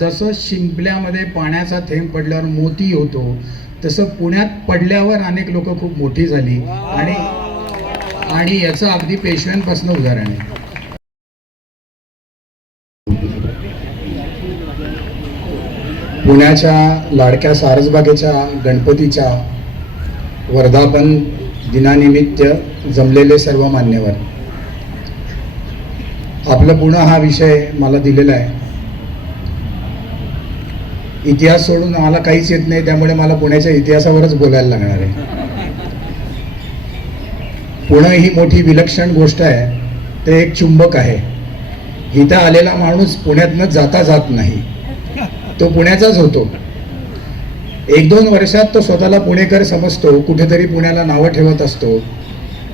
जसं शिंपल्यामध्ये पाण्याचा थेंब पडल्यावर मोती होतो, तसं पुण्यात पडल्यावर अनेक लोक खूप मोठी झाली आणि याचं अगदी पेशव्यांपासून उदाहरण आहे. पुण्याच्या लाडक्या सारसबागेच्या गणपतीच्या वर्धापन दिनानिमित्त जमलेले सर्व मान्यवर, आपलं पुणे हा विषय मला दिलेला आहे. इतिहास सोडून मला काहीच येत नाही, त्यामुळे मला पुण्याच्या इतिहासावरच बोलायला लागणार आहे. पुणे ही मोठी विलक्षण गोष्ट आहे. ते एक चुंबक आहे. इथं आलेला माणूस पुण्यातनं जात नाही, तो पुण्याचाच होतो. 1-2 वर्षात तो स्वतःला पुणेकर समजतो, कुठेतरी पुण्याला नावं ठेवत असतो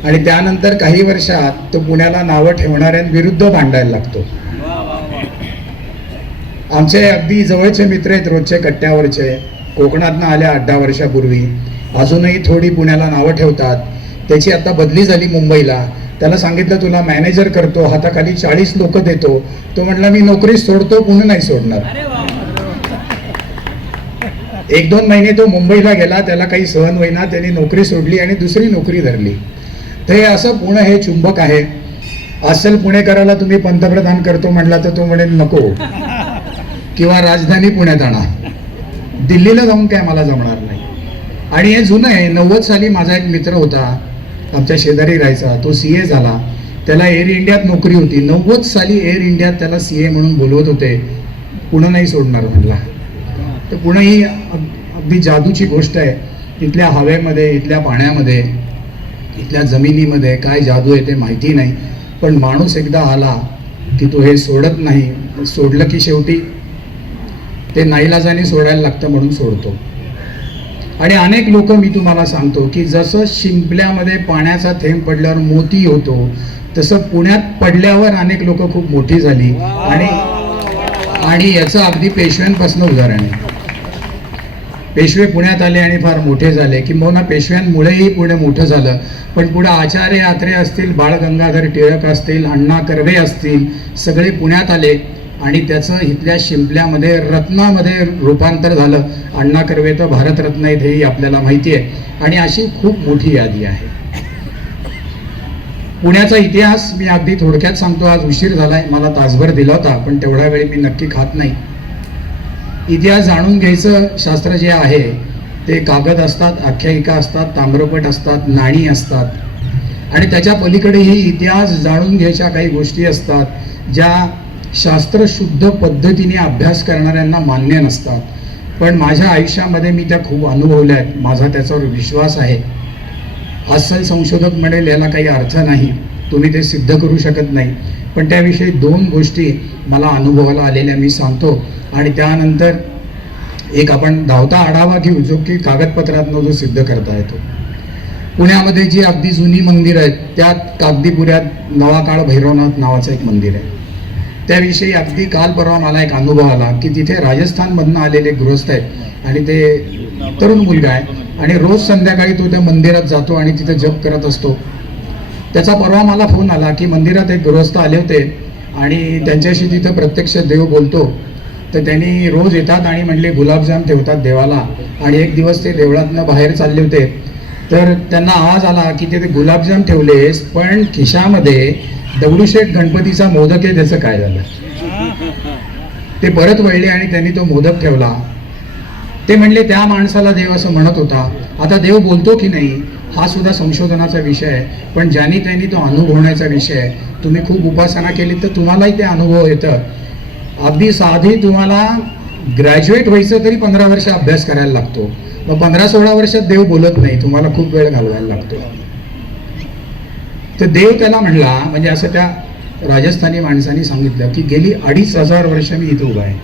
आणि त्यानंतर काही वर्षात तो पुण्याला नावं ठेवणाऱ्यांविरुद्ध भांडायला लागतो. आमचे अगदी जवळचे मित्र आहेत, रोजचे कट्ट्यावरचे, कोकणातनं आल्या 8-10 वर्षापूर्वी, अजूनही थोडी पुण्याला नावं ठेवतात. त्याची आता बदली झाली मुंबईला. त्याला सांगितलं तुला मॅनेजर करतो, हाताखाली 40 लोक देतो. तो म्हटला मी नोकरी सोडतो, पुणे नाही सोडणार. 1-2 महिने तो मुंबईला गेला, त्याला काही सहन होईना, त्यांनी नोकरी सोडली आणि दुसरी नोकरी धरली. तर हे असं पुणे हे चुंबक आहे. असेल पुणेकराला तुम्ही पंतप्रधान करतो म्हटला तर तो म्हणेल नको, किंवा राजधानी पुण्यात आणा, दिल्लीला जाऊन काय मला जमणार नाही. आणि हे जुनं आहे. 90 साली माझा एक मित्र होता, आमच्या शेजारी राहायचा, तो CA झाला. त्याला एअर इंडियात नोकरी होती. 90 साली एअर इंडियात त्याला CA म्हणून बोलवत होते. पुणे नाही सोडणार म्हणला. तर पुणे ही अगदी जादूची गोष्ट आहे. इथल्या हवेमध्ये, इथल्या पाण्यामध्ये, इथल्या जमिनीमध्ये काय जादू आहे ते माहिती नाही, पण माणूस एकदा आला की तो हे सोडत नाही. सोडलं की शेवटी ते नाईलाजाने सोडायला लागतं म्हणून सोडतो. आणि अनेक लोक, मी तुम्हाला सांगतो की जसं शिंपल्यामध्ये पाण्याचा थेंब पडल्यावर मोती होतो, तसं पुण्यात पडल्यावर अनेक लोक खूप मोठी झाली आणि याचं अगदी पेशव्यांपासून उदाहरण आहे. पेशवे पुण्यात आले आणि फार मोठे झाले, किंबहुना पेशव्यांमुळेही पुणे मोठं झालं. पण पुढे आचार्य आत्रे असतील, बाळ गंगाधर टिळक असतील, अण्णा कर्वे असतील, सगळे पुण्यात आले आणि त्याचं इथल्या शिंपल्यामध्ये रत्नामध्ये रूपांतर झालं. अण्णा कर्वे तर भारतरत्न आहेत हेही आपल्याला माहिती आहे. आणि अशी खूप मोठी यादी आहे. पुण्याचा इतिहास मी अगदी थोडक्यात सांगतो. आज उशीर झालाय, मला तासभर दिला होता, पण तेवढा वेळ मी नक्की खात नाही. इतिहास जाणून घ्यायचं शास्त्र जे आहे ते कागद असतात, आख्यायिका असतात, ताम्रपट असतात, नाणी असतात आणि त्याच्या पलीकडेही इतिहास जाणून घ्यायच्या काही गोष्टी असतात ज्या शास्त्रशुद्ध पद्धतीने अभ्यास करणाऱ्यांना मान्य नसतात. पण माझ्या आयुष्यामध्ये मी त्या खूप अनुभवल्या आहेत. माझा त्याच्यावर विश्वास आहे. अस्सल संशोधक म्हणेल याला काही अर्थ नाही, तुम्ही ते सिद्ध करू शकत नाही, पण त्याविषयी 2 गोष्टी मला अनुभवाला आलेल्या मी सांगतो आणि त्यानंतर एक आपण धावता आढावा घेऊ जो की कागदपत्रातनं जो सिद्ध करता येतो. पुण्यामध्ये जी अगदी जुनी मंदिर आहेत त्यात कागदीपुऱ्यात नवाकाळ भैरवनाथ नावाचं एक मंदिर आहे. त्याविषयी अगदी काल परवा मला एक अनुभव आला की तिथे राजस्थानमधनं आलेले गृहस्थ आहेत आणि ते तरुण मुलगा आहे आणि रोज संध्याकाळी तो त्या मंदिरात जातो आणि तिथे जप करत असतो. त्याचा परवा मला फोन आला की मंदिरात एक गृहस्थ आले होते आणि त्यांच्याशी तिथं प्रत्यक्ष देव बोलतो. तर त्यांनी रोज येतात आणि म्हणले गुलाबजाम ठेवतात देवाला. आणि एक दिवस ते देवळातनं बाहेर चालले होते तर त्यांना आवाज आला की ते गुलाबजाम ठेवलेस पण खिशामध्ये दगडूशेठ गणपतीचा मोदक आहे, त्याचं काय झालं. ते परत वळले आणि त्यांनी तो मोदक ठेवला. ते म्हणले त्या माणसाला देव असं म्हणत होता. आता देव बोलतो की नाही हा सुद्धा संशोधनाचा विषय आहे, पण ज्यांनी त्यांनी तो अनुभवण्याचा विषय आहे. तुम्ही खूप उपासना केली तर तुम्हालाही ते अनुभव येतं. अगदी साधी तुम्हाला ग्रॅज्युएट व्हायचं तरी 15 वर्ष अभ्यास करायला लागतो. मग 15-16 वर्षात देव बोलत नाही, तुम्हाला खूप वेळ घालवायला लागतो. तर देव त्याला म्हणला, म्हणजे असं त्या राजस्थानी माणसाने सांगितलं की गेली 2500 वर्ष मी इथं उभा आहे.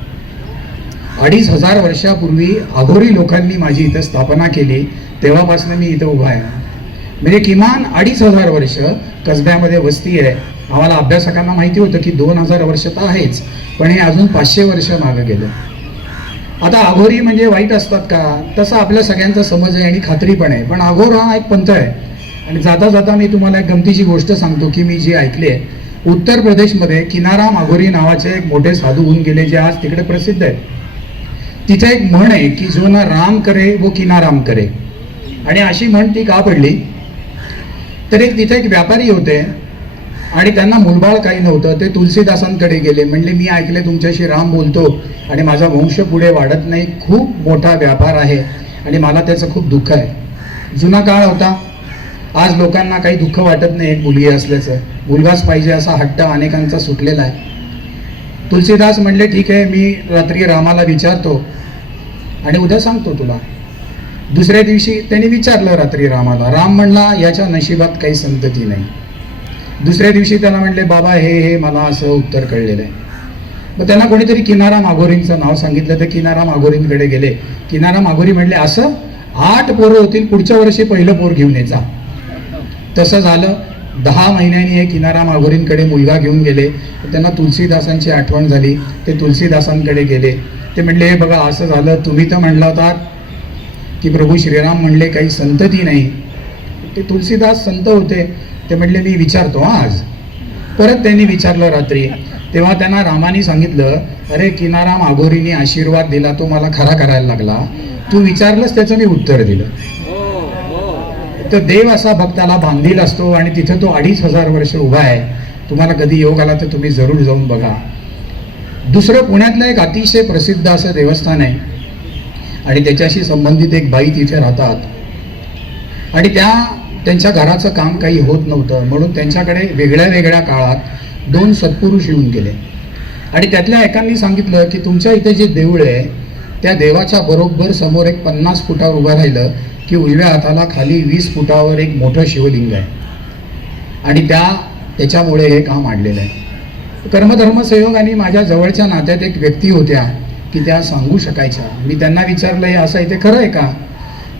2500 वर्षापूर्वी अघोरी लोकांनी माझी इथं स्थापना केली, तेव्हापासून मी इथं उभा आहे. म्हणजे किमान 2500 वर्ष कसब्यामध्ये वस्ती आहे. आम्हाला अभ्यासकांना माहिती होतं की 2000 वर्ष तर आहेच, पण हे अजून 500 वर्ष मागे गेलं. आता अघोरी म्हणजे वाईट असतात का, तसं आपल्या सगळ्यांचा समज आहे आणि खात्री पण आहे. पण अघोर हा एक पंथ आहे. आणि जाता जाता मी तुम्हाला एक गमतीची गोष्ट सांगतो की मी जी ऐकली आहे. उत्तर प्रदेशमध्ये किनाराम अघोरी नावाचे एक मोठे साधू होऊन गेले, जे आज तिकडे प्रसिद्ध आहेत. तिथे एक म्हण आहे की जो ना राम करे वो किनाराम करे. आणि अशी म्हण ती का पडली, तर एक तिथे एक व्यापारी होते आणि त्यांना मुलबाळ काही नव्हतं. ते तुलसीदासांकडे गेले, म्हणले मी ऐकले तुमच्याशी राम बोलतो आणि माझा वंश पुढे वाढत नाही, खूप मोठा व्यापार आहे आणि मला त्याचं खूप दुःख आहे. जुना काळ होता, आज लोकांना काही दुःख वाटत नाही एक मुलगी असल्याचं, मुलगाच पाहिजे असा हट्ट अनेकांचा सुटलेला आहे. तुलसीदास म्हणले ठीक आहे, मी रात्री रामाला विचारतो आणि उद्या सांगतो तुला. दुसऱ्या दिवशी त्यांनी विचारलं रात्री रामाला. राम म्हणला याच्या नशिबात काही संतती नाही. दुसऱ्या दिवशी त्याला म्हणले बाबा हे मला असं उत्तर कळलेलं आहे. मग त्यांना कोणीतरी किनाराम अघोरींचं नाव सांगितलं, तर किनाराम अघोरींकडे गेले. किनाराम अघोरी म्हणले असं 8 पोरं होतील, पुढच्या वर्षी पहिलं पोर घेऊन यायचा. तसं झालं. 10 महिन्यांनी हे किनाराम अघोरींकडे मुलगा घेऊन गेले. त्यांना तुलसीदासांची आठवण झाली. ते तुलसीदासांकडे गेले. ते म्हणले हे बघा असं झालं, तुम्ही तर म्हणला होता की प्रभू श्रीराम म्हणले काही संतती नाही. ते तुलसीदास संत होते. ते म्हणले मी विचारतो आज. परत त्यांनी विचारलं रात्री. तेव्हा त्यांना रामाने सांगितलं अरे किनाराम अघोरीने आशीर्वाद दिला, तो मला खरा करायला लागला, तू विचारलंस त्याचं मी उत्तर दिलं. तर देव असा भक्ताला बांधील असतो आणि तिथे तो 2500 वर्ष उभा आहे. तुम्हाला कधी योग आला तर तुम्ही जरूर जाऊन बघा. दुसरं पुण्यातलं एक अतिशय प्रसिद्ध असं देवस्थान आहे आणि त्याच्याशी संबंधित एक बाई तिथे राहतात आणि त्यांच्या घराचं काम काही होत नव्हतं, म्हणून त्यांच्याकडे वेगळ्या वेगळ्या काळात 2 सत्पुरुष येऊन गेले आणि त्यातल्या एकांनी सांगितलं की तुमच्या इथे जे देऊळ आहे त्या देवाच्या बरोबर समोर एक 50 फुटावर उभं राहिलं की उजव्या हाताला खाली 20 फुटावर एक मोठं शिवलिंग आहे आणि त्याच्यामुळे हे काम आणलेलं आहे. कर्मधर्मसंयोगाने माझ्या जवळच्या नात्यात एक व्यक्ती होत्या की त्या सांगू शकायच्या. मी त्यांना विचारलं हे असं आहे ते खरं आहे का.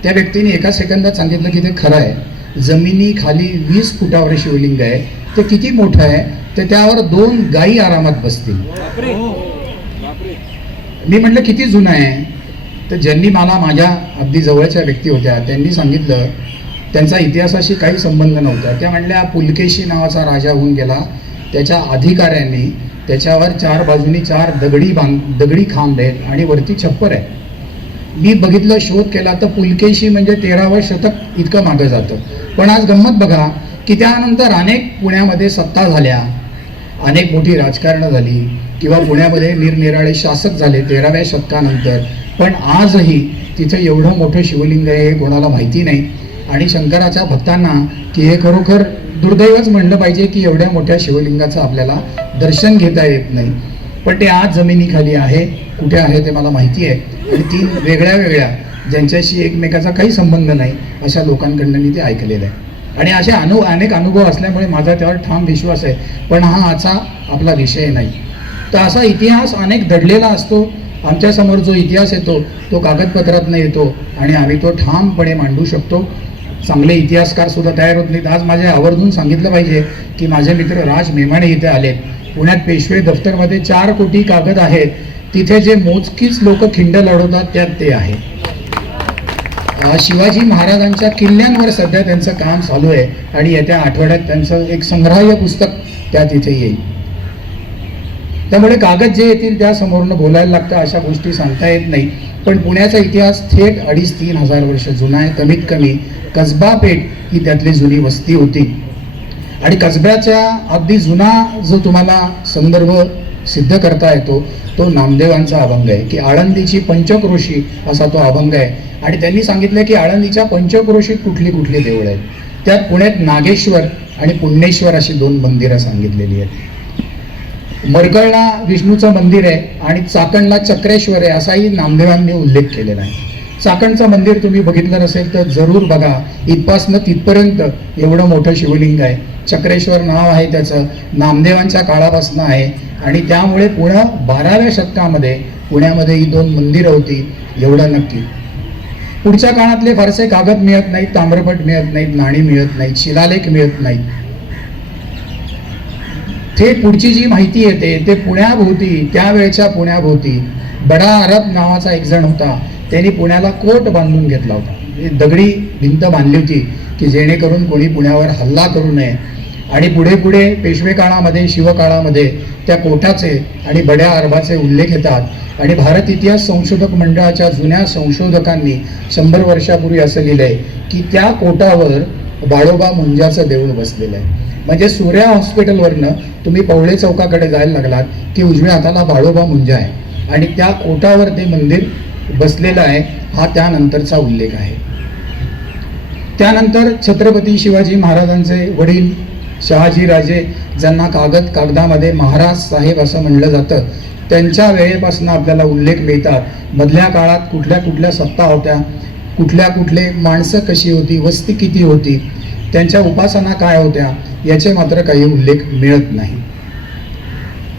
त्या व्यक्तीने एका सेकंदात सांगितलं की ते खरं आहे. जमिनी खाली 20 फुटावर शिवलिंग आहे. ते किती मोठं आहे, तर त्यावर 2 गायी आरामात बसतील. मी म्हटलं किती जुनं आहे. तर ज्यांनी मला माझ्या अगदी जवळच्या व्यक्ती होत्या त्यांनी सांगितलं त्यांचा इतिहासाशी काही संबंध नव्हता. त्या म्हणल्या पुलकेशी नावाचा राजा होऊन गेला, त्याच्या अधिकाऱ्यांनी त्याच्यावर 4 बाजूनी 4 दगडी खांब आहेत आणि वरती छप्पर आहे. मी बघितलं, शोध केला तर पुलकेशी म्हणजे 13वे शतक इतकं मागं जातं. पण आज गंमत बघा की त्यानंतर अनेक पुण्यामध्ये सत्ता झाल्या, अनेक मोठी राजकारणं झाली किंवा पुण्यामध्ये निरनिराळे शासक झाले 13व्या शतकानंतर, पण आजही तिथे एवढं मोठं शिवलिंग आहे हे कोणाला माहिती नाही. आणि शंकराच्या भक्तांना की हे खरोखर दुर्दैवच म्हणलं पाहिजे की एवढ्या मोठ्या शिवलिंगाचं आपल्याला दर्शन घेता येत नाही. पण ते आज जमिनीखाली आहे, कुठे आहे ते मला माहिती आहे. आणि 3 वेगळ्या वेगळ्या ज्यांच्याशी एकमेकाचा काही संबंध नाही अशा लोकांकडनं मी ते ऐकलेलं आहे. आणि असे अनेक अनुभव असल्यामुळे माझा त्यावर ठाम विश्वास आहे. पण हा आजचा आपला विषय नाही. तर असा इतिहास अनेक दडलेला असतो. आमच्यासमोर जो इतिहास येतो तो कागदपत्रातनं येतो आणि आम्ही तो ठामपणे मांडू शकतो. चांगले इतिहासकार सुद्धा तयार होत नाहीत. आज माझ्या आवर्जून सांगितलं पाहिजे की माझे मित्र राज मेमाणे इथे आलेत. पुण्यात पेशवे दफ्तरमध्ये 4 कोटी कागद आहेत. तिथे जे मोजकीच लोक खिंड लढवतात त्यात ते आहे. शिवाजी महाराजांच्या किल्ल्यांवर सध्या त्यांचं काम चालू आहे आणि येत्या आठवड्यात त्यांचं एक संग्रहालय पुस्तक त्या तिथे येईल. त्यामुळे कागद जे येतील त्या समोरनं बोलायला लागतं, अशा गोष्टी सांगता येत नाही. पण पुण्याचा इतिहास थेट 2,500-3 हजार वर्ष जुना आहे. कमीत कमी कसबा पेठ ही त्यातली जुनी वस्ती होती आणि कसब्याच्या अगदी जुना जो तुम्हाला संदर्भ सिद्ध करता येतो तो नामदेवांचा अभंग आहे की आळंदीची पंचक्रोशी असा तो अभंग आहे. आणि त्यांनी सांगितलं की आळंदीच्या पंचक्रोशीत कुठली कुठली देवळं आहेत. त्यात पुण्यात नागेश्वर आणि पुण्येश्वर अशी 2 मंदिरं सांगितलेली आहेत. मरगळला विष्णूचं मंदिर आहे आणि चाकणला चक्रेश्वर आहे असाही नामदेवांनी उल्लेख केलेला आहे. चाकणचं मंदिर तुम्ही बघितलं नसेल तर जरूर बघा. इथपासनं तिथपर्यंत एवढं मोठं शिवलिंग आहे. चक्रेश्वर नाव आहे त्याचं, नामदेवांच्या काळापासून आहे आणि त्यामुळे पुणे 12व्या शतकामध्ये पुण्यामध्ये ही 2 मंदिरं होती एवढं नक्की. पुढच्या काळातले फारसे कागद मिळत नाहीत, ताम्रपट मिळत नाहीत, नाणी मिळत नाहीत, शिलालेख मिळत नाहीत. ते पुढची जी माहिती येते ते पुण्याभोवती, त्यावेळच्या पुण्याभोवती बडा अरब नावाचा एक जण होता. त्यांनी पुण्याला कोट बांधून घेतला होता. दगडी भिंत बांधली होती की जेणेकरून कोणी पुण्यावर हल्ला करू नये आणि पुढे पुढे पेशवे काळामध्ये शिवकाळामध्ये त्या कोटाचे आणि बड्या अरबाचे उल्लेख येतात आणि भारत इतिहास संशोधक मंडळाच्या जुन्या संशोधकांनी 100 वर्षापूर्वी असं लिहिलंय की त्या कोटावर बाळोबा मुंजाचं देऊळ बसलेलं आहे. म्हणजे सूर्या हॉस्पिटलवरनं तुम्ही पवळे चौकाकडे जायला लागलात की उजव्या हाताला बाळोबा मुंजा आहे आणि त्या कोटावर ते मंदिर बसलेलं आहे. हा त्यानंतरचा उल्लेख आहे. त्यानंतर छत्रपती शिवाजी महाराजांचे वडील शहाजीराजे, ज्यांना कागदामध्ये महाराज साहेब असं म्हणलं जातं, त्यांच्या वेळेपासून आपल्याला उल्लेख मिळतात. मधल्या काळात कुठल्या कुठल्या सत्ता होत्या, कुठले माणसं कशी होती, वस्ती किती होती, त्यांच्या उपासना काय होत्या, याचे मात्र काही उल्लेख मिळत नाही.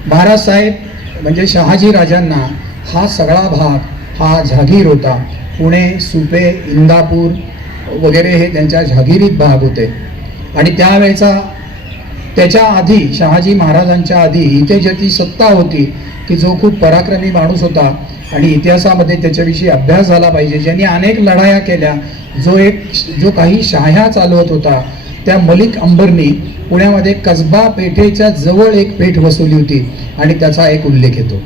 महाराज साहेब म्हणजे शहाजी राजांना हा सगळा भाग हा जहागीर होता. पुणे, सुपे, इंदापूर वगैरे हे त्यांच्या जहागिरीत भाग होते. आणि त्याच्या आधी शहाजी महाराजांच्या आधी इथे ज्याची सत्ता होती की जो खूप पराक्रमी माणूस होता आणि इतिहासामध्ये त्याच्याविषयी अभ्यास झाला पाहिजे, ज्यांनी अनेक लढाया केल्या, जो काही शाह्या चालवत होता, त्या मलिक अंबरनी पुण्यामध्ये कसबा पेठेच्या जवळ एक पेठ बसवली होती आणि त्याचा एक उल्लेख येतो.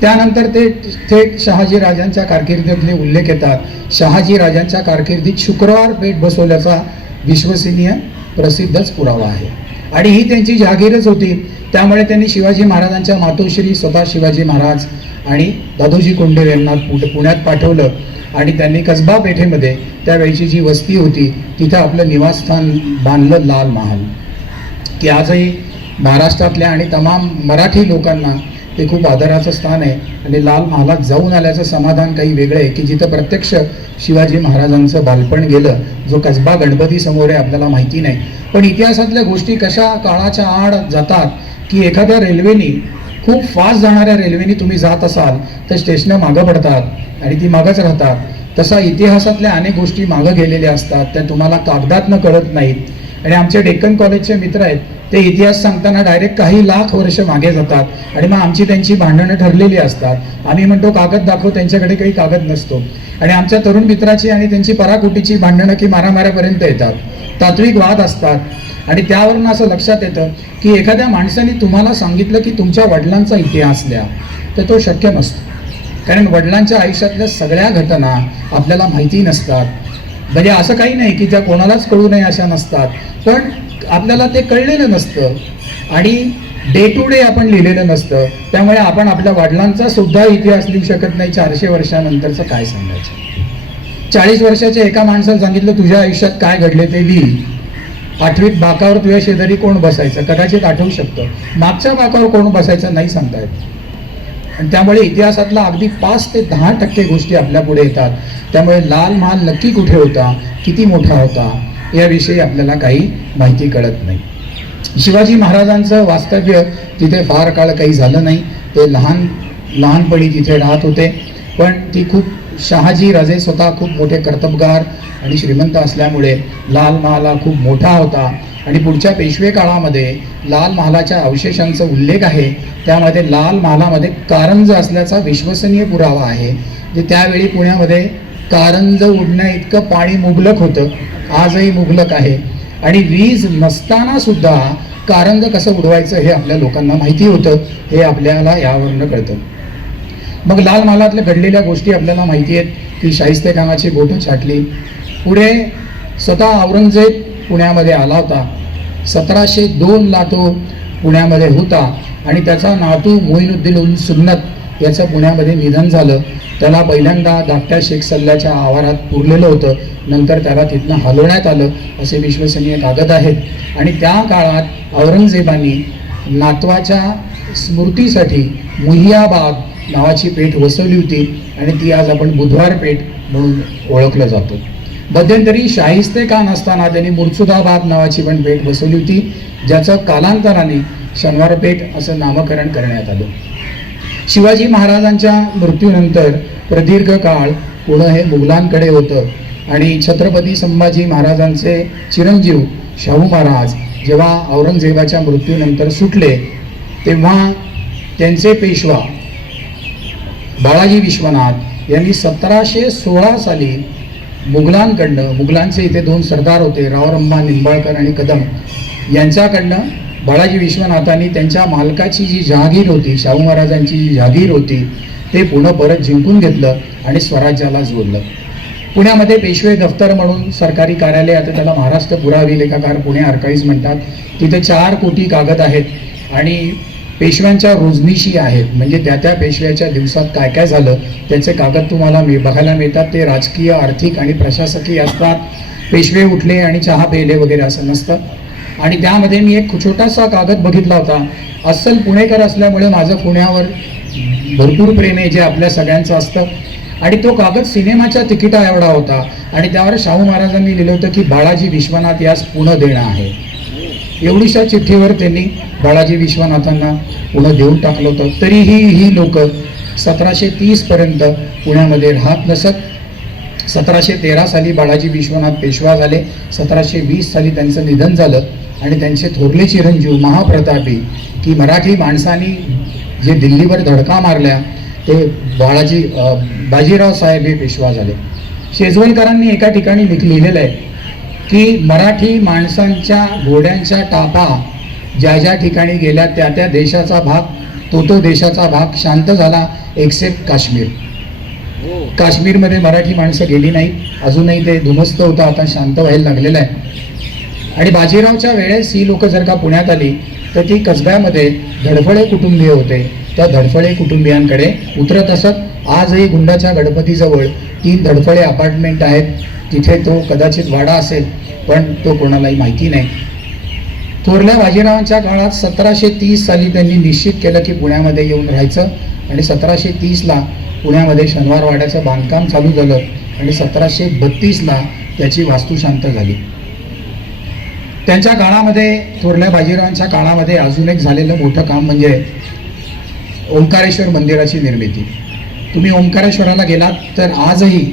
त्यानंतर ते थेट शहाजी राजांच्या कारकिर्दीतले उल्लेख येतात. शहाजी राजांच्या कारकिर्दीत शुक्रवार पेठ बसवल्याचा विश्वसनीय प्रसिद्धच पुरावा आहे आणि ही त्यांची जहागीरच होती. त्यामुळे त्यांनी शिवाजी महाराजांच्या मातोश्री स्वतः शिवाजी महाराज आणि दादोजी कोंडदेव यांना पुण्यात पाठवलं आणि त्यांनी कसबा पेठेमध्ये त्यावेळची जी वस्ती होती तिथं आपलं निवासस्थान बांधलं, लाल महाल, की आजही महाराष्ट्रातल्या आणि तमाम मराठी लोकांना ते खूप आदराचं स्थान आहे. आणि लाल महालात जाऊन आल्याचं समाधान काही वेगळं आहे की जिथं प्रत्यक्ष शिवाजी महाराजांचं बालपण गेलं. जो कसबा गणपती समोर आहे आपल्याला माहिती नाही, पण इतिहासातल्या गोष्टी कशा काळाच्या आड जातात की एखाद्या रेल्वेनी, खूप फास्ट जाणाऱ्या रेल्वेनी तुम्ही जात असाल तर स्टेशनं मागं पडतात आणि ती मागंच राहतात. तसा इतिहासातल्या अनेक गोष्टी मागं गेलेल्या असतात, त्या तुम्हाला कागदातनं कळत नाहीत. आणि आमचे डेक्कन कॉलेजचे मित्र आहेत, ते इतिहास सांगताना डायरेक्ट काही लाख वर्ष मागे जातात आणि मग आमची त्यांची भांडणं ठरलेली असतात. आम्ही म्हणतो कागद दाखव, त्यांच्याकडे काही कागद नसतो. आणि आमच्या तरुण मित्राची आणि त्यांची पराकुटीची भांडणं की मारामाऱ्यापर्यंत येतात, तात्विक वाद असतात. आणि त्यावरून असं लक्षात येतं की एखाद्या माणसाने तुम्हाला सांगितलं की तुमच्या वडिलांचा इतिहास लिहा, तर तो शक्य नसतो. कारण वडिलांच्या आयुष्यातल्या सगळ्या घटना आपल्याला माहिती नसतात. म्हणजे असं काही नाही की त्या कोणालाच कळू नये अशा नसतात, पण आपल्याला ते कळलेलं नसतं आणि डे टू डे आपण लिहिलेलं नसतं. त्यामुळे आपण आपल्या वडिलांचा सुद्धा इतिहास लिहू शकत नाही. 400 वर्षानंतरचं काय सांगायचं. 40 वर्षाच्या एका माणसाला सांगितलं तुझ्या आयुष्यात काय घडले ते लिही. 8वीत बाकावर तुझ्या शेजारी कोण बसायचं कदाचित आठवू शकतं, मागच्या बाकावर कोण बसायचं नाही सांगता येत. आणि त्यामुळे इतिहासातला अगदी 5 ते 10% गोष्टी आपल्या पुढे येतात. त्यामुळे लाल महाल नक्की कुठे होता, किती मोठा होता, याविषयी आपल्याला काही माहिती कळत नाही. शिवाजी महाराजांचं वास्तव्य तिथे फार काळ काही झालं नाही. ते लहानपणी तिथे राहत होते, पण ती खूप शहाजी राजे स्वतः खूप मोठे कर्तबगार आणि श्रीमंत असल्यामुळे लाल महाल हा खूप मोठा होता. आणि पुढच्या पेशवे काळामध्ये लाल महालाच्या अवशेषांचा उल्लेख आहे. त्यामध्ये लाल महालामध्ये कारंज असल्याचा विश्वसनीय पुरावा आहे. जे त्यावेळी पुण्यामध्ये कारंज उडण्या इतकं पाणी मुबलक होतं, आजही मुबलक आहे. आणि वीज नसताना सुद्धा कारंज कसं उडवायचं हे आपल्या लोकांना माहिती होतं, हे आपल्याला यावरनं कळतं. मग लाल महालातल्या घडलेल्या गोष्टी आपल्याला माहिती आहेत की शाहिस्तेखानाची बोटं छाटली. पुढे स्वतः औरंगजेब पुण्यामध्ये आला होता. 1702ला तो पुण्यामध्ये होता आणि त्याचा नातू मोईनुद्दीन सुन्नत याचं पुण्यामध्ये निधन झालं. त्याला पहिल्यांदा धाकट्या शेख सल्ल्याच्या आवारात पुरलेलं होतं, नंतर त्याला तिथनं हलवण्यात आलं असे विश्वसनीय कागद आहेत. आणि त्या काळात औरंगजेबांनी नातवाच्या स्मृतीसाठी मुहियाबाग नावाची पेठ वसवली होती आणि ती आज आपण बुधवार पेठ म्हणून ओळखलं जातो. मध्यंतरी शाहिस्तेखान असताना त्यांनी मुर्सुदाबाद नावाची पण पेठ बसवली होती, ज्याचं कालांतराने शनिवार पेठ असं नामकरण करण्यात आलं. शिवाजी महाराजांच्या मृत्यूनंतर प्रदीर्घ काळ पुणे हे मुघलांकडे होतं आणि छत्रपती संभाजी महाराजांचे चिरंजीव शाहू महाराज जेव्हा औरंगजेबाच्या मृत्यूनंतर सुटले, तेव्हा त्यांचे पेशवा बाळाजी विश्वनाथ यांनी 1716 साली मुघलांकडनं, मुघलांचे इथे 2 सरदार होते, रावरंबा निंबाळकर आणि कदम, यांच्याकडनं बाळाजी विश्वनाथांनी त्यांच्या मालकाची जी जहागीर होती, शाहू महाराजांची जी जहागीर होती, ते पुणे परत जिंकून घेतलं आणि स्वराज्याला जोडलं. पुण्यामध्ये पेशवे दफ्तर म्हणून सरकारी कार्यालय, आता त्याला महाराष्ट्र पुराविलेखागार पुणे आर्काइव्ज म्हणतात. तिथे 4 कोटी कागद आहेत आणि पेशव्यांच्या रोजनिशी आहेत, म्हणजे त्या पेशव्याच्या दिवसात काय काय झालं त्याचे कागद तुम्हाला बघायला मिळतात. ते राजकीय, आर्थिक आणि प्रशासकीय असतात. पेशवे उठले आणि चहा प्यायले वगैरे असं नसतं. आणि त्यामध्ये मी एक छोटासा कागद बघितला होता. अस्सल पुणेकर असल्यामुळे माझं पुण्यावर भरपूर प्रेम आहे, जे आपल्या सगळ्यांचं असतं. आणि तो कागद सिनेमाच्या तिकिटा एवढा होता आणि त्यावर शाहू महाराजांनी लिहिलं होतं की बाळाजी विश्वनाथ यास पुणे देणं आहे. एवढीशा चिठ्ठीवर त्यांनी बाळाजी विश्वनाथांना पुणे देऊन टाकलं होतं. तरीही ही लोक 1730 पर्यंत पुण्यामध्ये राहत नसत. 1713 साली बाळाजी विश्वनाथ पेशवा झाले. 1720 साली त्यांचं निधन झालं आणि त्यांचे थोरले चिरंजीव महाप्रतापी, की मराठी माणसांनी जे दिल्लीवर धडका मारल्या, ते बाजीराव साहेब हे पेशवा झाले. शेजवलकरांनी एका ठिकाणी लिहिलेलं आहे की मराठी माणसांच्या घोड्यांच्या टापा ज्या ठिकाणी गेल्या त्या देशाचा भाग, तो देशाचा भाग शांत झाला एक्सेप्ट काश्मीर. काश्मीरमध्ये मराठी माणसं गेली नाही, अजूनही ते धुमस्त होतं, आता शांत व्हायला लागलेलं आहे. आणि बाजीरावच्या वेळेस ही लोक जर का पुण्यात आली तर ती कसब्यामध्ये धडफळे कुटुंबीय होते, त्या धडफळे कुटुंबियांकडे उतरत असत. आजही गुंडाच्या गणपतीजवळ 3 धडफळे अपार्टमेंट आहेत, तिथे तो कदाचित वाडा असेल, पण तो कोणालाही माहिती नाही. थोरल्या बाजीरावांच्या काळात 1730 साली त्यांनी निश्चित केलं की पुण्यामध्ये येऊन राहायचं आणि 1730ला पुण्यामध्ये शनिवार वाड्याचं बांधकाम चालू झालं आणि 1732ला त्याची वास्तुशांत झाली. त्यांच्या काळामध्ये, थोरल्या बाजीरावांच्या काळामध्ये अजून एक झालेलं मोठं काम म्हणजे ओंकारेश्वर मंदिराची निर्मिती. तुम्ही ओंकारेश्वराला गेलात तर आजही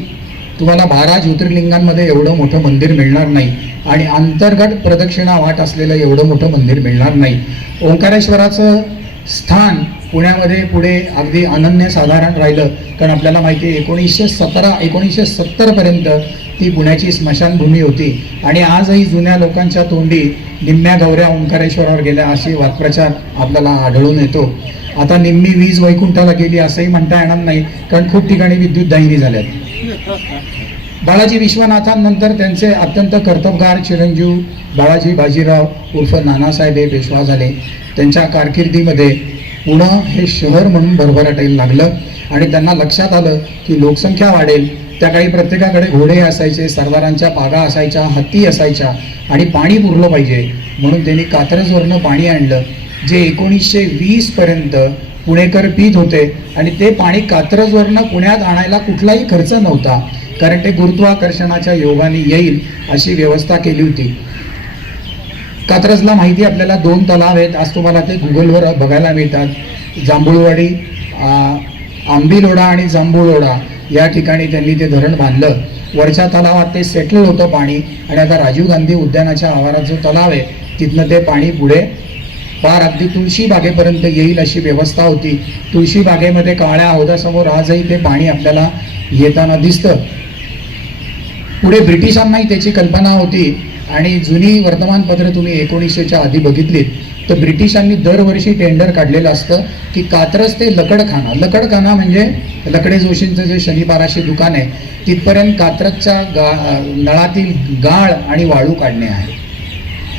तुम्हाला 12 ज्योतिर्लिंगांमध्ये एवढं मोठं मंदिर मिळणार नाही आणि अंतर्गत प्रदक्षिणा वाट असलेलं एवढं मोठं मंदिर मिळणार नाही. ओंकारेश्वराचं स्थान पुण्यामध्ये पुढे अगदी अनन्यसाधारण राहिलं, कारण आपल्याला माहिती आहे 1970 पर्यंत ती पुण्याची स्मशानभूमी होती आणि आजही जुन्या लोकांच्या तोंडी निम्म्या गौऱ्या ओंकारेश्वरावर गेल्या असे वाक्प्रचार आपल्याला आढळून येतो. आता निम्मी वीज वैकुंठाला गेली असंही म्हणता येणार नाही, कारण खूप ठिकाणी विद्युत दाहिनी झाल्यात. बाळाजी विश्वनाथांनंतर त्यांचे अत्यंत कर्तबगार चिरंजीव बाळाजी बाजीराव उर्फ नानासाहेब हे पेशवा झाले. त्यांच्या कारकिर्दीमध्ये पुणे हे शहर म्हणून भरभराटायला लागलं आणि त्यांना लक्षात आलं की लोकसंख्या वाढेल. त्या काळी प्रत्येकाकडे घोडे असायचे, सरदारांच्या पागा असायच्या, हत्ती असायच्या आणि पाणी पुरलं पाहिजे म्हणून त्यांनी कात्रजवरनं पाणी आणलं, जे 1920 पर्यंत पुणेकर पित होते आणि ते पाणी कात्रजवरनं पुण्यात आणायला कुठलाही खर्च नव्हता, कारण ते गुरुत्वाकर्षणाच्या योगाने येईल अशी व्यवस्था केली होती. कात्रजला माहिती आपल्याला 2 तलाव आहेत, आज तुम्हाला ते गुगलवर बघायला मिळतात. जांभूळवाडी, आंबीलोडा आणि जांभूळोडा या ठिकाणी त्यांनी ते धरण बांधलं. वरच्या तलावात ते सेटल होतं पाणी आणि आता राजीव गांधी उद्यानाच्या आवारात जो तलाव आहे तिथनं ते पाणी पुढे पार अगदी तुळशी बागेपर्यंत येईल अशी व्यवस्था होती. तुळशी बागेमध्ये काळ्या हौदासमोर आजही ते पाणी आपल्याला येताना दिसतं. पुढे ब्रिटिशांनाही त्याची कल्पना होती आणि जुनी वर्तमानपत्र तुम्ही 1900च्या आधी बघितलीत तर ब्रिटिशांनी दरवर्षी टेंडर काढलेलं असतं की कात्रज ते लकडखाना म्हणजे लकडे जोशींचं जे शनिबाराशी दुकान आहे तिथपर्यंत कात्रजच्या नळातील गाळ आणि वाळू काढणे आहे.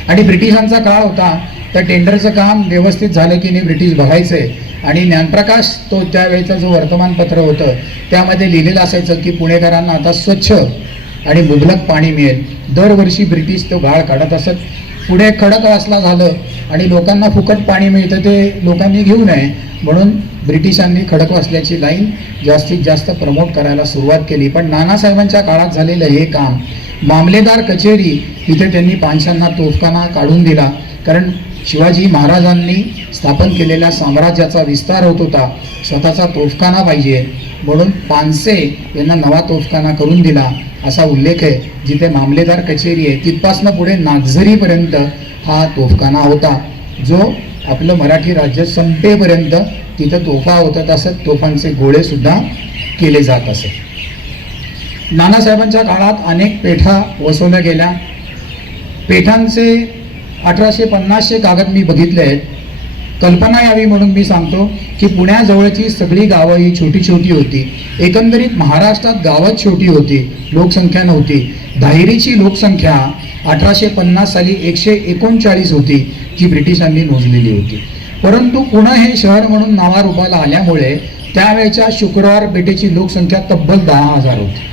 आणि ब्रिटिशांचा काळ होता तर टेंडरचं काम व्यवस्थित झालं की नाही ब्रिटिश बघायचे. आणि ज्ञानप्रकाश तो त्यावेळेचं जो वर्तमानपत्र होतं त्यामध्ये लिहिलेलं असायचं की पुणेकरांना आता स्वच्छ आणि मुबलक पाणी मिळेल. दरवर्षी ब्रिटिश तो गाळ काढत असत. पुढे खडकवासला झालं आणि लोकांना फुकट पाणी मिळतं ते लोकांनी घेऊ नये म्हणून ब्रिटिशांनी खडकवासल्याची लाईन जास्तीत जास्त प्रमोट करायला सुरुवात केली. पण नानासाहेबांच्या काळात झालेलं हे काम, मामलेदार कचेरी तिथे त्यांनी पानशांना तोफखाना काढून दिला, कारण शिवाजी महाराजांनी स्थापन केलेल्या साम्राज्याचा विस्तार होत होता, स्वतःचा तोफखाना पाहिजे म्हणून पानसे यांना नवा तोफखाना करून दिला असा उल्लेख आहे. जिथे मामलेदार कचेरी आहे तिथपासनं पुढे नागझरीपर्यंत हा तोफखाना होता, जो आपलं मराठी राज्य संपेपर्यंत तिथं तोफा होतात असत, तोफांचे गोळे सुद्धा केले जात असत. नानासाहेबांच्या काळात अनेक पेठा वसवल्या गेल्या. पेठांचे 1850चे कागद मी बघितले आहेत. कल्पना यावी म्हणून मी सांगतो की पुण्याजवळची सगळी गावं ही छोटी छोटी होती. एकंदरीत महाराष्ट्रात गावच छोटी होती, लोकसंख्या नव्हती. दाहिरीची लोकसंख्या 1850 साली 139 होती, जी ब्रिटिशांनी मोजलेली होती. परंतु पुणे हे शहर म्हणून नावारूपाला आल्यामुळे त्यावेळच्या शुक्रवार पेठेची लोकसंख्या तब्बल 10,000 होती.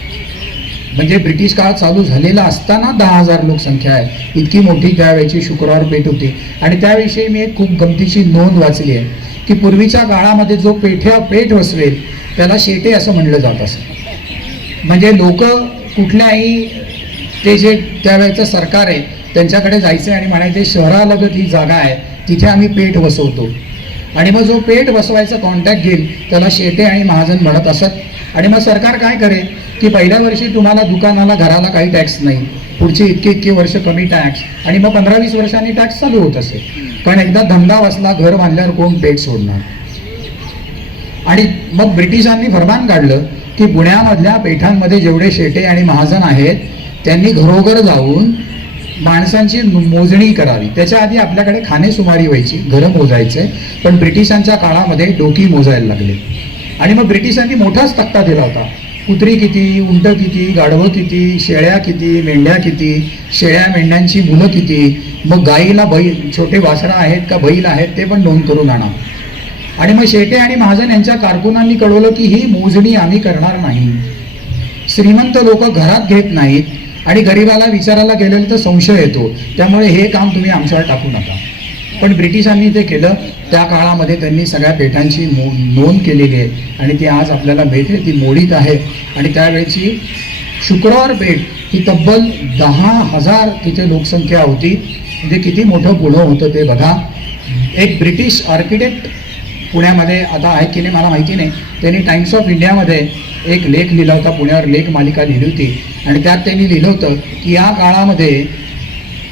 म्हणजे ब्रिटिश काळ चालू झालेला असताना 10,000 लोकसंख्या आहे, इतकी मोठी त्यावेळेची शुक्रवार पेठ होती. आणि त्याविषयी मी एक खूप गमतीची नोंद वाचली आहे की पूर्वीच्या काळामध्ये जो पेठ वसवेल त्याला शेटे असं म्हणलं जात असं. म्हणजे लोक कुठल्याही ते जे त्यावेळेचं सरकार आहे त्यांच्याकडे जायचे आणि म्हणायचे शहरालगत ही जागा आहे, तिथे आम्ही पेठ बसवतो. आणि मग जो पेठ बसवायचा कॉन्टॅक्ट घेईल त्याला शेटे आणि महाजन म्हणत असत. आणि मग सरकार काय करेल की पहिल्या वर्षी तुम्हाला दुकानाला घराला काही टॅक्स नाही, पुढची इतकी वर्ष कमी टॅक्स, आणि मग 15-20 वर्षांनी टॅक्स चालू होत असेल. कारण एकदा धंदा बसला, घर बांधल्यावर कोण पेठ सोडणार. आणि मग ब्रिटिशांनी फरमान काढलं की पुण्यामधल्या पेठांमध्ये जेवढे शेटे आणि महाजन आहेत त्यांनी घरोघर जाऊन माणसांची मोजणी करावी. त्याच्या आधी आपल्याकडे खानेसुमारी व्हायची, घरं मोजायचे, पण ब्रिटिशांच्या काळामध्ये डोकी मोजायला लागले. आणि मग ब्रिटिशांनी मोठाच तक्ता दिला होता, कुत्री किती, उंट किती, गाढवं किती, शेळ्या किती, मेंढ्या किती, शेळ्या मेंढ्यांची मुलं किती, मग गाईला बैल, छोटे वासरा आहेत का बैल आहेत ते पण नोंद करून आणा. आणि मग शेटे आणि महाजन यांच्या कारकुनांनी कळवलं की ही मोजणी आम्ही करणार नाही. श्रीमंत लोक घरात घेत नाहीत आणि गरिबाला विचारायला गेलेलं तर संशय येतो, त्यामुळे हे काम तुम्ही आमच्यावर टाकू नका. पण ब्रिटिशांनी ते केलं. त्या काळामध्ये त्यांनी सगळ्या पेठांची नोंद केलेली आहे आणि ती आज आपल्याला मिळते, ती मोडीत आहे. आणि त्यावेळेची शुक्रवार पेठ ही तब्बल 10,000 तिथे लोकसंख्या होती. म्हणजे किती मोठं पुणं होतं ते बघा. एक ब्रिटिश आर्किटेक्ट पुण्यामध्ये आता आहे की नाही मला माहिती नाही, त्यांनी टाइम्स ऑफ इंडियामध्ये एक लेख लिहिला होता, पुण्यावर लेख मालिका लिहिली होती. आणि त्यात त्यांनी लिहिलं होतं की या काळामध्ये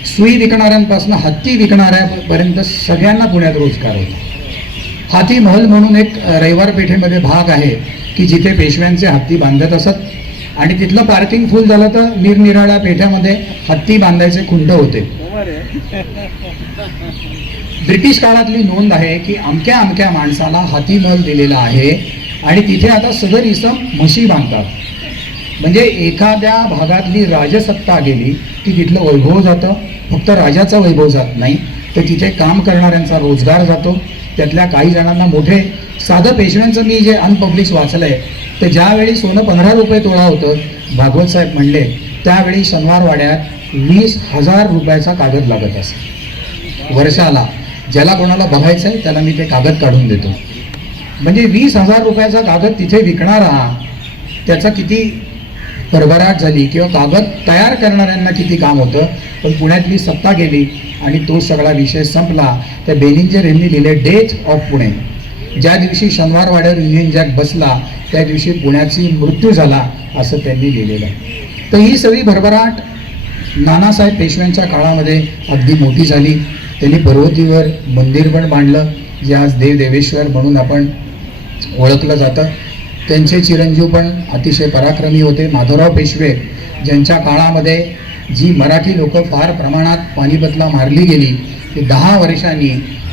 सुई विकणाऱ्यांपासून हत्ती विकणाऱ्यापर्यंत सगळ्यांना पुण्यात रोजगार होता. हाती महल म्हणून एक रविवार पेठेमध्ये भाग आहे की जिथे पेशव्यांचे हत्ती बांधत असत. आणि तिथलं पार्किंग फुल झालं तर निरनिराळ्या पेठ्यामध्ये हत्ती बांधायचे खुंड होते. ब्रिटिश काळातली नोंद आहे की अमक्या अमक्या माणसाला हाती महल दिलेला आहे आणि तिथे आता सदर इसम म्हशी बांधतात. म्हणजे एखाद्या भागातली राजसत्ता गेली की तिथलं वैभव जातं. फक्त राजाचा वैभव जात नाही तर तिथे काम करणाऱ्यांचा रोजगार जातो. त्यातल्या काही जणांना मोठे साधं पेशव्यांचं मी जे अनपब्लिश वाचलं आहे तर ज्यावेळी सोनं 15 रुपये तोळा होतं, भागवत साहेब म्हणले त्यावेळी शनिवारवाड्यात 20,000 रुपयाचा कागद लागत असे वर्षाला. ज्याला कोणाला बघायचं आहे त्याला मी ते कागद काढून देतो. म्हणजे 20,000 रुपयाचा कागद तिथे विकणारा, त्याचा किती भरभराट झाली किंवा कागद तयार करणाऱ्यांना किती काम होतं. पण पुण्यातली सत्ता गेली आणि तो सगळा विषय संपला. त्या बेनिंजर यांनी लिहिले डेथ ऑफ पुणे. ज्या दिवशी शनिवारवाड्यावर युनियन जॅक बसला त्या दिवशी पुण्याची मृत्यू झाला असं त्यांनी लिहिलेलं आहे. तर ही सगळी भरभराट नानासाहेब पेशव्यांच्या काळामध्ये अगदी मोठी झाली. त्यांनी पर्वतीवर मंदिर पण बांधलं जे आज देवेश्वर म्हणून आपण ओळखलं जातं. त्यांचे चिरंजीव पण अतिशय पराक्रमी होते, माधवराव पेशवे, ज्यांच्या काळामध्ये जी मराठी लोक फार प्रमाणात पानिपतला मारली गेली. की 10 वर्षांनी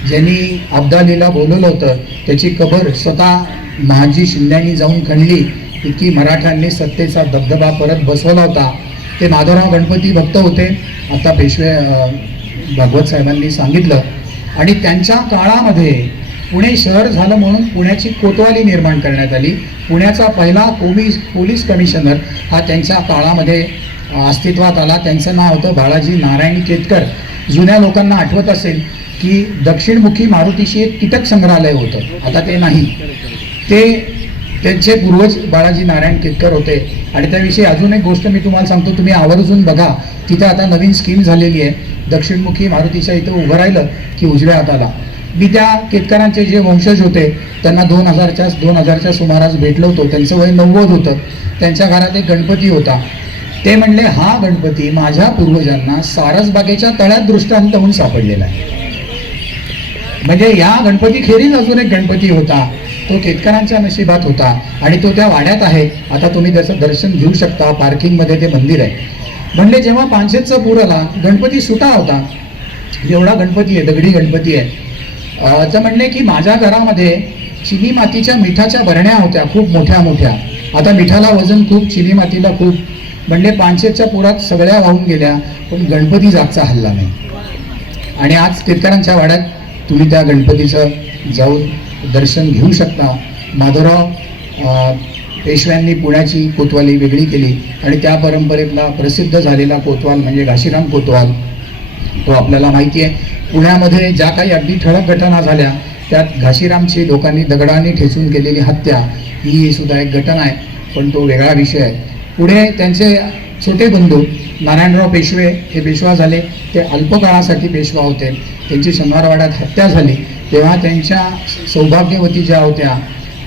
ज्यांनी अब्दालीला बोलवलं होतं त्याची कबर स्वतः महाजी शिंद्यांनी जाऊन खणली. इतकी मराठ्यांनी सत्तेचा दबदबा परत बसवला होता. ते माधवराव गणपती भक्त होते, आता पेशवे भागवत साहेबांनी सांगितलं. आणि त्यांच्या काळामध्ये पुणे शहर झालं म्हणून पुण्याची कोतवाली निर्माण करण्यात आली. पुण्याचा पहिला पोलीस कमिशनर हा त्यांच्या काळामध्ये अस्तित्वात आला. त्यांचं नाव होतं बाळाजी नारायण केतकर. जुन्या लोकांना आठवत असेल की दक्षिणमुखी मारुतीशी एक कीटक संग्रहालय होतं, आता ते नाही. ते त्यांचे पूर्वज बाळाजी नारायण केतकर होते. आणि त्याविषयी अजून एक गोष्ट मी तुम्हाला सांगतो, तुम्ही आवर्जून बघा. तिथं आता नवीन स्कीम झालेली आहे. दक्षिणमुखी मारुतीच्या इथं उभं राहिलं की उजव्या हाताला. मी त्या केतकरांचे जे वंशज होते त्यांना 2000च्या सुमारास भेटलो होतो. त्यांचं वय 90 होतं. त्यांच्या घरात एक गणपती होता. ते म्हणले हा गणपती माझ्या पूर्वजांना सारसबागेच्या तळ्यात दृष्टांत होऊन सापडलेला आहे. म्हणजे या गणपती खेरीज अजून एक गणपती होता, तो केतकरांच्या नशिबात होता आणि तो त्या वाड्यात आहे. आता तुम्ही त्याचं दर्शन घेऊ शकता. पार्किंगमध्ये ते मंदिर आहे. म्हणले जेव्हा 500चा पूर आला गणपती सुटा होता एवढा गणपती आहे, दगडी गणपती आहे. तर म्हणले की माझ्या घरामध्ये चिनी मातीच्या मिठाच्या भरण्या होत्या खूप मोठ्या मोठ्या. आता मिठाला वजन खूप, चिनी मातीला खूप. म्हणले पानशेच्या पुरात सगळ्या वाहून गेल्या, पण गणपती जागचा हल्ला नाही. आणि आज केतकरांच्या वाड्यात तुम्ही त्या गणपतीचं जाऊन दर्शन घेऊ शकता. माधवराव पेशव्यांनी पुण्याची कोतवाली वेगळी केली आणि त्या परंपरेतला प्रसिद्ध झालेला कोतवाल म्हणजे घाशीराम कोतवाल, तो आपल्याला माहिती आहे. पुण्यामध्ये ज्या काही अगदी ठळक घटना झाल्या त्यात घाशीरामची लोकांनी दगडाने ठेचून केलेली हत्या ही सुद्धा एक घटना आहे, पण तो वेगळा विषय आहे. पुढे त्यांचे छोटे बंधू नारायणराव पेशवे हे पेशवा झाले. ते अल्पकाळासाठी पेशवा होते. त्यांची शनिवारवाड्यात हत्या झाली तेव्हा त्यांच्या सौभाग्यवती ज्या होत्या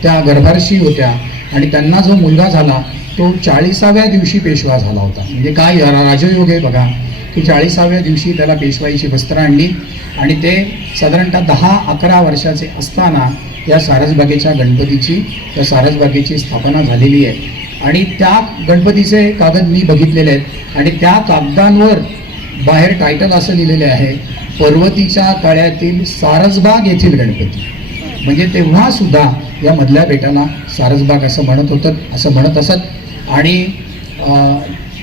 त्या गर्भारशी होत्या आणि त्यांना जो मुलगा झाला तो 40व्या दिवशी पेशवा झाला होता. म्हणजे काय राजयोग आहे बघा की 40व्या दिवशी त्याला पेशवाईची वस्त्र आणली आणि ते साधारणतः 10-11 वर्षाचे असताना या सारसबागेच्या गणपतीची, त्या सारसबागेची स्थापना झालेली आहे. आणि त्या गणपतीचे कागद मी बघितलेले आहेत आणि त्या कागदांवर बाहेर टायटल असं लिहिलेले आहे, पर्वतीच्या तळ्यातील सारसबाग येथील गणपती. म्हणजे तेव्हा सुद्धा या मधल्या बेटाला सारसबाग असं म्हणत असत. आणि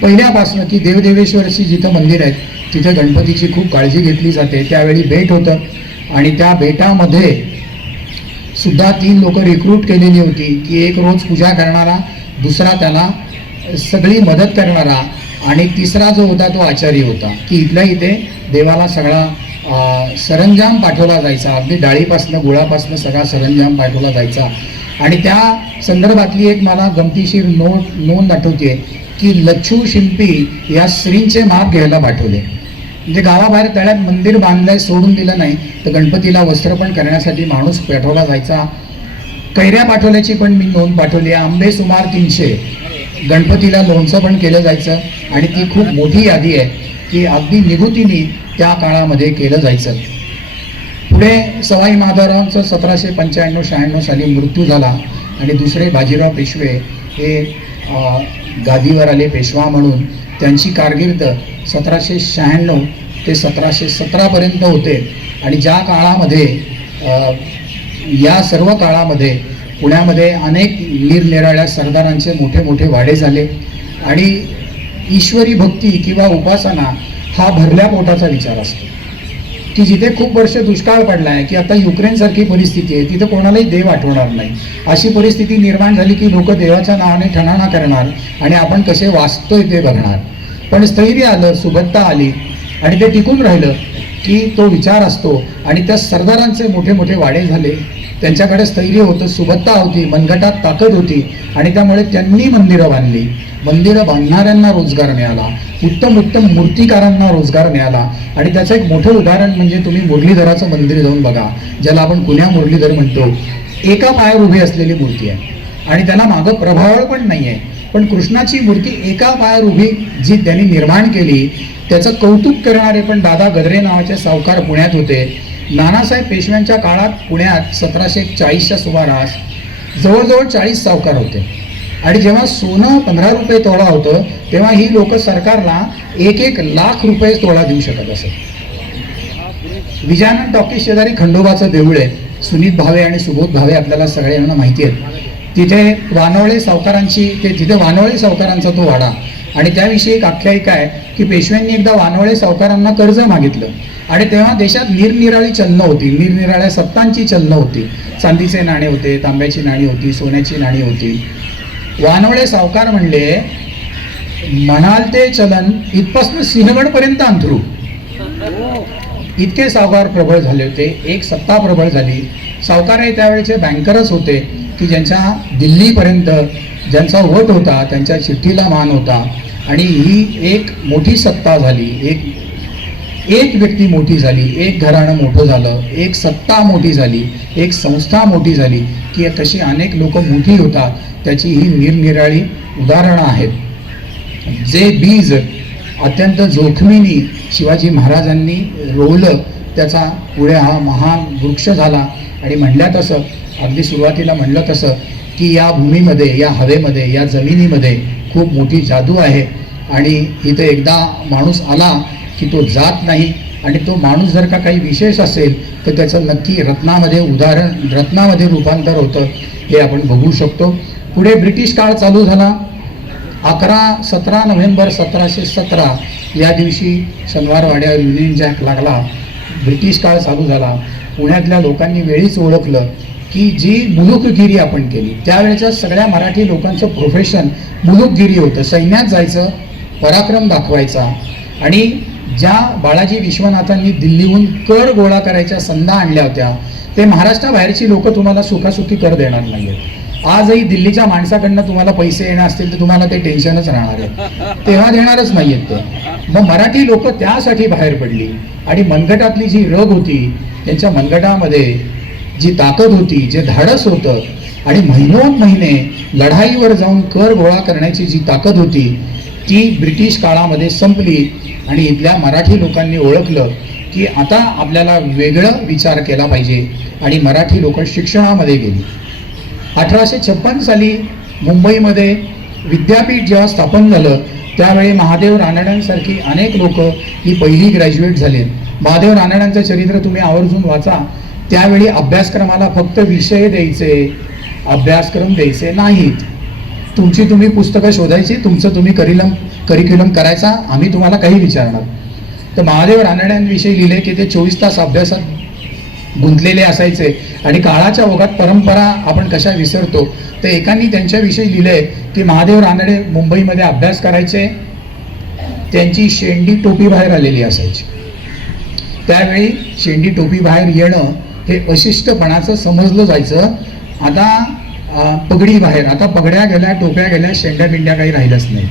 पहिल्यापासनं की देवदेवेश्वरची जिथं मंदिर आहेत तिथे गणपतीची खूप काळजी घेतली जाते. त्यावेळी बेट होतं आणि त्या बेटामध्ये सुद्धा 3 लोक रिक्रूट केलेली होती की एक रोज पूजा करणारा, दुसरा त्याला सगळी मदत करणारा आणि तिसरा जो होता तो आचारी होता. की इथल्या इथे देवाला सगळा सरंजाम पाठवला जायचा, अगदी डाळीपासनं गुळापासनं सगळा सरंजाम पाठवला जायचा. आणि त्या संदर्भातली एक मला गमतीशीर नोंद आठवते की लच्छू शिंपी या स्त्रींचे माप घ्यायला पाठवले. म्हणजे गावाबाहेर तळ्यात मंदिर बांधलंय सोडून दिलं नाही तर गणपतीला वस्त्र पण करण्यासाठी माणूस पाठवला जायचा. कैऱ्या पाठवल्याची पण मी नोंद पाठवली आहे. आंबे सुमार 300, गणपतीला लोणचं पण केलं जायचं आणि ती खूप मोठी यादी आहे की अगदी निघुतीने त्या काळामध्ये केलं जायचं. पुढे सवाई माधवरावांचं 1795-96 साली मृत्यू झाला आणि दुसरे बाजीराव पेशवे हे गादीवर आले पेशवा म्हणून. त्यांची कारकीर्द 1796 ते 1717 होते. आणि ज्या काळामध्ये या सर्व काळामध्ये पुण्यामध्ये अनेक निरनिराळ्या सरदारांचे मोठे मोठे वाडे झाले आणि ईश्वरी भक्ती किंवा उपासना हा भरल्या पोटाचा विचार असतो. की जिथे खूप वर्ष दुष्काळ पडला आहे, की आता युक्रेनसारखी परिस्थिती आहे, तिथं कोणालाही देव आठवणार नाही. अशी परिस्थिती निर्माण झाली की लोक देवाच्या नावाने ठणाणा करणार आणि आपण कसे वाचतोय ते बघणार. पण स्थैर्य आलं, सुबत्ता आली आणि ते टिकून राहिलं की तो विचार असतो. आणि त्या सरदारांचे मोठे मोठे वाडे झाले, त्यांच्याकडे स्थैर्य होतं, सुबत्ता होती, मनगटात ताकद होती आणि त्यामुळे त्यांनी मंदिरं बांधली. मंदिरं बांधणाऱ्यांना रोजगार मिळाला, उत्तम उत्तम मूर्तिकारांना रोजगार मिळाला. आणि त्याचं एक मोठं उदाहरण म्हणजे तुम्ही मुरलीधराचं मंदिर जाऊन बघा, ज्याला आपण कुण्या मुरलीधर म्हणतो. एका पायावर उभी असलेली मूर्ती आहे आणि त्याला मागं प्रभावळ पण नाही आहे, पण कृष्णाची मूर्ती एका पायावर उभी जी त्यांनी निर्माण केली त्याचं कौतुक करणारे पण दादा गद्रे नावाचे सावकार पुण्यात होते. नानासाहेब पेशव्यांच्या काळात पुण्यात 1740च्या सुमारास जवळजवळ 40 सावकार होते. आणि जेव्हा सोनं 15 रुपये तोळा होतं तेव्हा ही लोक सरकारला 1-1 लाख रुपये तोळा देऊ शकत असत. विजयानंद टॉकीज शेजारी खंडोबाचं देऊळ आहे. सुनीत भावे आणि सुबोध भावे आपल्याला सगळ्यांना माहिती आहे. तिथे वानवळे सावकारांचा तो वाडा. आणि त्याविषयी एक आख्यायिका आहे की पेशव्यांनी एकदा वानवळे सावकारांना कर्ज मागितलं आणि तेव्हा देशात निरनिराळी चलनं होती, निरनिराळ्या सत्तांची चलनं होती. चांदीचे नाणे होते, तांब्याची नाणी होती, सोन्याची नाणी होती. वानवळे सावकार म्हणले, म्हणाल ते चलन इथपासून सिंहगडपर्यंत अंथरू. इतके सावकार प्रबळ झाले होते. एक सत्ता प्रबळ झाली. सावकार हे त्यावेळेचे बँकरच होते की ज्यांच्या दिल्लीपर्यंत ज्यांचा वट होता, त्यांच्या चिठ्ठीला मान होता. आणि ही एक मोठी सत्ता झाली, एक व्यक्ती मोठी झाली, एक घराणं मोठं झालं, एक सत्ता मोठी झाली, एक संस्था मोठी झाली की कशी अनेक लोक मोठी होतात. त्याची ही निरनिराळी उदाहरणं आहेत. जे बीज अत्यंत जोखमीने शिवाजी महाराजांनी रोवलं त्याचा पुढे हा महान वृक्ष झाला. आणि म्हणल्या तसं, अगदी सुरुवातीला म्हणलं तसं की या भूमीमध्ये, या हवेमध्ये, या जमिनीमध्ये खूप मोठी जादू आहे. आणि इथं एकदा माणूस आला की तो जात नाही आणि तो माणूस जर का काही विशेष असेल तर त्याचं नक्की रत्नामध्ये रूपांतर होतं, हे आपण बघू शकतो. पुढे ब्रिटिश काळ चालू झाला. 17 नोव्हेंबर 1717 या दिवशी शनिवारवाड्यावर युनियन जॅक लागला. ब्रिटिश काळ चालू झाला. पुण्यातल्या लोकांनी वेळीच ओळखलं की जी मुलुकगिरी आपण केली, त्यावेळेच्या सगळ्या मराठी लोकांचं प्रोफेशन मुलुकगिरी होतं. सैन्यात जायचं, पराक्रम दाखवायचा. आणि ज्या बाळाजी विश्वनाथांनी दिल्लीहून कर गोळा करायच्या संधा आणल्या होत्या, ते महाराष्ट्राबाहेरची लोक तुम्हाला सुखासुखी कर देणार नाहीत. आजही दिल्लीच्या माणसाकडनं तुम्हाला पैसे येणार असतील तर तुम्हाला ते टेन्शनच राहणार आहे, तेव्हा देणारच नाहीयेत ते. मग मराठी लोक त्यासाठी बाहेर पडली आणि मनगटातली जी रग होती, त्यांच्या मनगटामध्ये जी ताकद होती, जे धाडस होतं आणि महिने लढाईवर जाऊन कर गोळा करण्याची जी ताकद होती, ती ब्रिटिश काळामध्ये संपली. आणि इथल्या मराठी लोकांनी ओळखलं की आता आपल्याला वेगळं विचार केला पाहिजे आणि मराठी लोक शिक्षणामध्ये गेली. 1856 साली मुंबईमध्ये विद्यापीठ जेव्हा स्थापन झालं, त्यावेळी महादेव रानड्यांसारखी अनेक लोक ही पहिली ग्रॅज्युएट झाली. महादेव रानड्यांचं चरित्र तुम्ही आवर्जून वाचा. त्यावेळी अभ्यासक्रमाला फक्त विषय द्यायचे, अभ्यासक्रम द्यायचे नाहीत. तुम्ही पुस्तकं शोधायची, तुमचं तुम्ही करिक्युलम करायचा, आम्ही तुम्हाला काही विचारणार. तर महादेव रानड्यांविषयी लिहिले की ते 24 तास अभ्यासात गुंतलेले असायचे आणि काळाच्या ओघात परंपरा आपण कशा विसरतो. तर एकांनी त्यांच्याविषयी लिहिले की महादेव रानडे मुंबईमध्ये अभ्यास करायचे, त्यांची शेंडी टोपी बाहेर आलेली असायची. त्यावेळी शेंडी टोपी बाहेर येणं हे अशिष्टपणाचं समजलं जायचं. आता पगडी बाहेर, आता पगड्या गेल्या, टोप्या गेल्या, शेंड्या बिंड्या काही राहिल्याच नाहीत.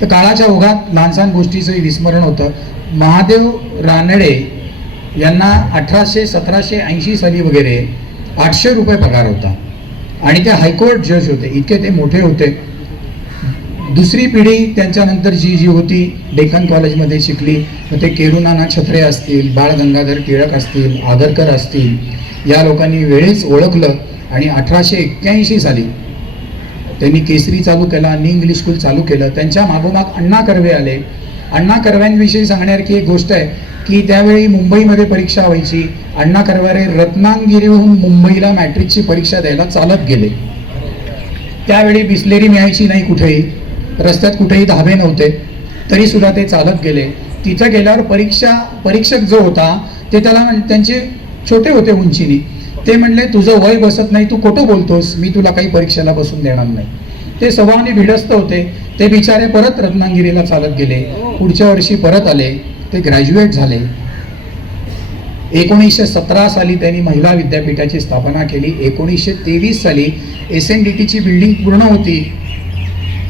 तर काळाच्या ओघात लहानसहान गोष्टीचं विस्मरण होतं. महादेव रानडे यांना 1780 साली वगैरे 800 रुपये पगार होता आणि ते हायकोर्ट जज होते, इतके ते मोठे होते. दुसरी पिढी त्यांच्यानंतर जी होती डेक्कन कॉलेजमध्ये शिकली. मग ते केरुनाना छत्रे असतील, बाळ गंगाधर टिळक असतील, आगरकर असतील, या लोकांनी वेळीच ओळखलं आणि 1881 साली त्यांनी केसरी चालू केला, न्यू इंग्लिश स्कूल चालू केलं. त्यांच्या मागोमाग अण्णा कर्वे आले. अण्णा कर्व्यांविषयी सांगण्यासारखी एक गोष्ट आहे की त्यावेळी मुंबईमध्ये परीक्षा व्हायची. अण्णा कर्वे रत्नागिरीहून मुंबईला मॅट्रिकची परीक्षा द्यायला चालत गेले. त्यावेळी बिस्लेरी मिळायची नाही कुठेही, रस्त्यात कुठेही धाबे नव्हते, तरी सुद्धा ते चालत गेले. तिथं गेल्यावर परीक्षक जो होता ते त्याला त्यांचे छोटे होते उंचीनी, ते म्हणले तुझं वय बसत नाही, तू खोटं बोलतोस, मी तुला काही परीक्षेला बसून देणार नाही. ते स्वभावाने भिडस्त होते. ते बिचारे परत रत्नागिरीला चालत गेले. पुढच्या वर्षी परत आले, ते ग्रॅज्युएट झाले. 1917 साली त्यांनी महिला विद्यापीठाची स्थापना केली. 1923 साली SNDTची बिल्डिंग पूर्ण होती.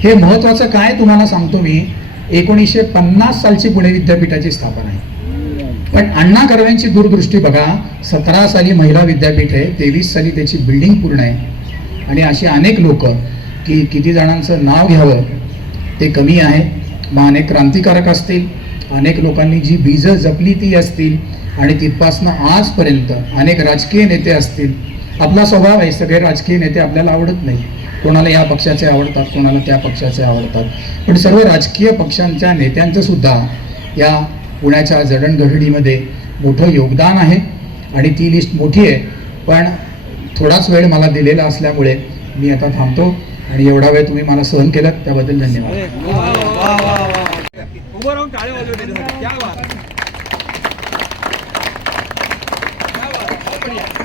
हे महत्वाचं काय तुम्हाला सांगतो मी, 1950 सालची पुणे विद्यापीठाची स्थापना आहे. पण अण्णा कर्व्यांची दूरदृष्टी बघा, 17 साली महिला विद्यापीठ आहे, 23 साली त्याची बिल्डिंग पूर्ण आहे. आणि असे अनेक लोक की किती जणांचं नाव घ्यावं ते कमी आहे. मग अनेक क्रांतिकारक असतील, अनेक लोकांनी जी बीजं जपली ती असतील आणि तिथपासनं आजपर्यंत अनेक राजकीय नेते असतील. आपला स्वभाव आहे, सगळे राजकीय नेते आपल्याला आवडत नाही. कोणाला या पक्षाचे आवडतात, कोणाला त्या पक्षाचे आवडतात. पण सर्व राजकीय पक्षांच्या नेत्यांचं सुद्धा या पुण्याच्या जडणघडणीमध्ये मोठं योगदान आहे आणि ती लिस्ट मोठी आहे. पण थोडाच वेळ मला दिलेला असल्यामुळे मी आता थांबतो आणि एवढा वेळ तुम्ही मला सहन केलं त्याबद्दल धन्यवाद. उभं राहून टाळे वाजवले. क्या बात. क्या बात.